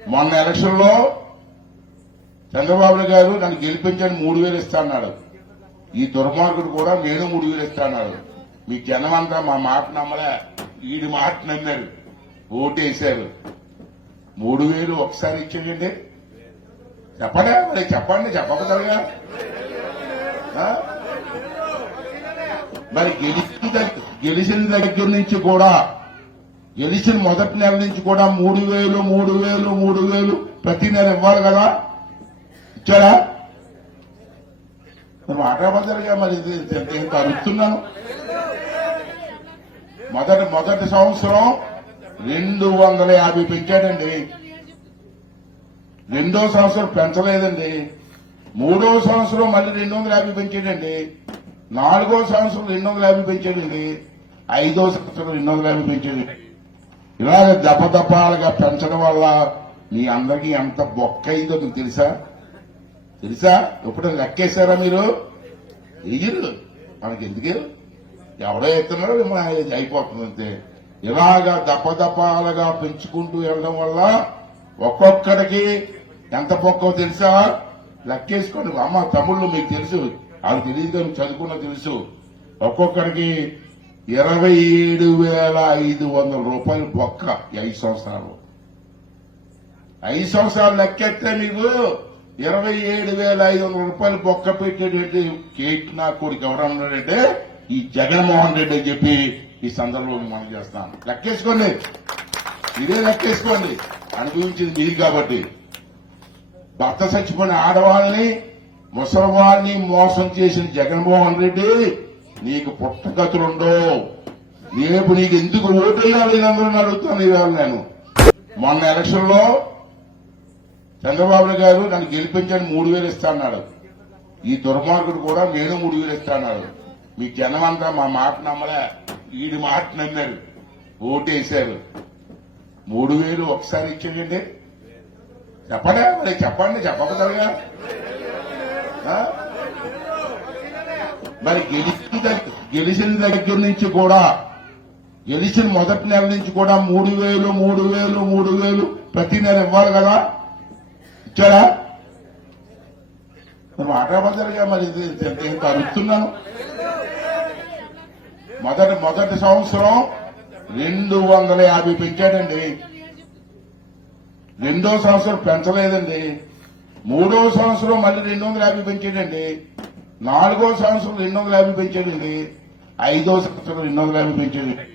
మొన్న ఎలక్షన్ లో చంద్రబాబు గారు నన్ను గెలిపించని 3,000 ఇస్తా అన్నాడు. ఈ దుర్మార్గుడు కూడా నేను 3,000 ఇస్తా అన్నాడు. మీ జనం అంతా మా మాట నమ్మలే, వీడి మాట నమ్మారు, ఓటేశారు. 3,000 ఒకసారి ఇచ్చేయండి. చెప్పండి, మరి చెప్పండి, చెప్పకపోతే మరి గెలిచిన దగ్గర నుంచి కూడా, గెలిచిన మొదటి నెల నుంచి కూడా 3,000 ప్రతి నెల ఇవ్వాలి కదా, ఇచ్చారా? మాట్లాడబద్దరుగా మరి ఇంత అడుగుతున్నాను. మొదటి సంవత్సరం 250 పెంచాడండి. రెండో సంవత్సరం పెంచలేదండి. మూడో సంవత్సరం మళ్ళీ 250 పెంచాడండి. నాలుగో సంవత్సరం 250 పెంచాడండి. ఐదో సంవత్సరం 250 పెంచాడండి. ఇలాగ దపదపాలుగా పెంచడం వల్ల మీ అందరికీ ఎంత బొక్క అయిందో మీకు తెలుసా? ఎప్పుడు లెక్కేశారా మీరు? ఎయ్యరు, మనకి ఎందుకు? ఎవడో ఎత్తున్నారో అయిపోతుంది అంతే. ఇలాగా దపదపాలుగా పెంచుకుంటూ వెళ్ళడం వల్ల ఒక్కొక్కడికి ఎంత బొక్కో తెలుసా? లెక్కేసుకోండి. అమ్మ తమ్ముళ్ళు మీకు తెలుసు, అది తెలియదు కానీ చదువుకున్న తెలుసు. ఒక్కొక్కడికి 27,500 రూపాయలు బొక్క. 5 సంవత్సరాలు 5 సంవత్సరాలు లెక్కెత్తే మీకు 27,500 రూపాయలు బొక్క పెట్టేటట్టు కేక్ నా కొడుకు ఎవరన్నాడంటే ఈ జగన్మోహన్ రెడ్డి అని చెప్పి ఈ సందర్భంలో మనం చేస్తాను. లెక్కేసుకోండి, ఇదే లెక్కేసుకోండి. అనుభవించింది మీరు కాబట్టి. భర్త చచ్చిపోయిన ఆడవాళ్ళని, ముసలి వాళ్ళని మోసం చేసిన జగన్మోహన్ రెడ్డి నీకు పుట్టగతులుండో, రేపు నీకు ఎందుకు ఓటు వేయాలి అందరూ అడుగుతాను ఇవాళ నేను. మొన్న ఎలక్షన్ లో చంద్రబాబు గారు నన్ను గెలిపించని 3,000 ఇస్తా అన్నాడు. ఈ దుర్మార్గుడు కూడా నేను 3,000 ఇస్తా అన్నాడు. మీ జనం అంతా మా మాట నమ్మలే, వీడి మాట నమ్మారు, ఓటేశారు. 3,000 ఒకసారి ఇచ్చేయండి. చెప్పండి, మరి చెప్పండి, చెప్పకపోతే మరి గెలిచిన దగ్గర నుంచి కూడా, గెలిచిన మొదటి నెల నుంచి కూడా 3,000 ప్రతి నెల ఇవ్వాలి కదా, ఇచ్చారా? మాట్లాడబద్దరుగా మరి ఇంత అడుగుతున్నాను. మొదటి సంవత్సరం 250 పెంచాడండి. రెండో సంవత్సరం పెంచలేదండి. మూడో సంవత్సరం మళ్ళీ 250 పెంచాడండి. నాలుగో సంవత్సరం 250 పెంచాడండి. ఐదో సంవత్సరం 250 పెంచాడండి.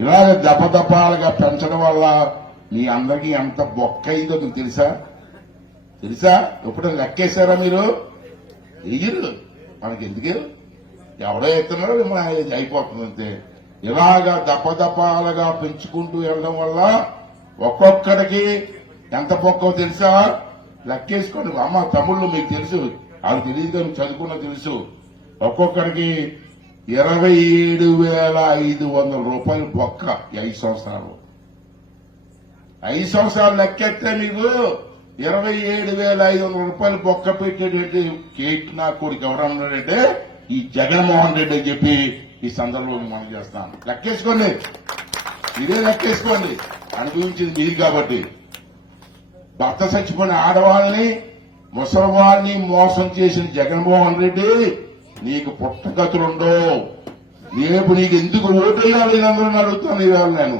ఇలాగ దపదపాలుగా పెంచడం వల్ల మీ అందరికీ ఎంత బొక్క అయిందో మీకు తెలుసా? ఎప్పుడు లెక్కేశారా మీరు? ఎయ్యరు, మనకి ఎందుకు? ఎవడో ఎత్తున్నారో అయిపోతుంది అంతే. ఇలాగా దపదపాలుగా పెంచుకుంటూ వెళ్ళడం వల్ల ఒక్కొక్కడికి ఎంత బొక్కో తెలుసా? లెక్కేసుకోండి. అమ్మ తమ్ముళ్ళు మీకు తెలుసు, అది తెలియదు కానీ చదువుకున్న తెలుసు. ఒక్కొక్కడికి 27,500 రూపాయలు బొక్క. 5 సంవత్సరాలు 5 సంవత్సరాలు లెక్కెత్తే మీకు 27,500 రూపాయలు బొక్క పెట్టేటట్టు కేక్ నా కొడుకు ఎవరన్నాడంటే ఈ జగన్మోహన్ రెడ్డి అని చెప్పి ఈ సందర్భంలో మనం చేస్తాను. లెక్కేసుకోండి, ఇదే లెక్కేసుకోండి. అనుభవించింది మీరు కాబట్టి. భర్త చచ్చిపోయిన ఆడవాళ్ళని, ముసలి వాళ్ళని మోసం చేసిన జగన్మోహన్ రెడ్డి నీకు పుట్టగతులుండో, రేపు నీకు ఎందుకు ఓటు వేయాలి అందరూ అడుగుతాను ఇవాళ నేను.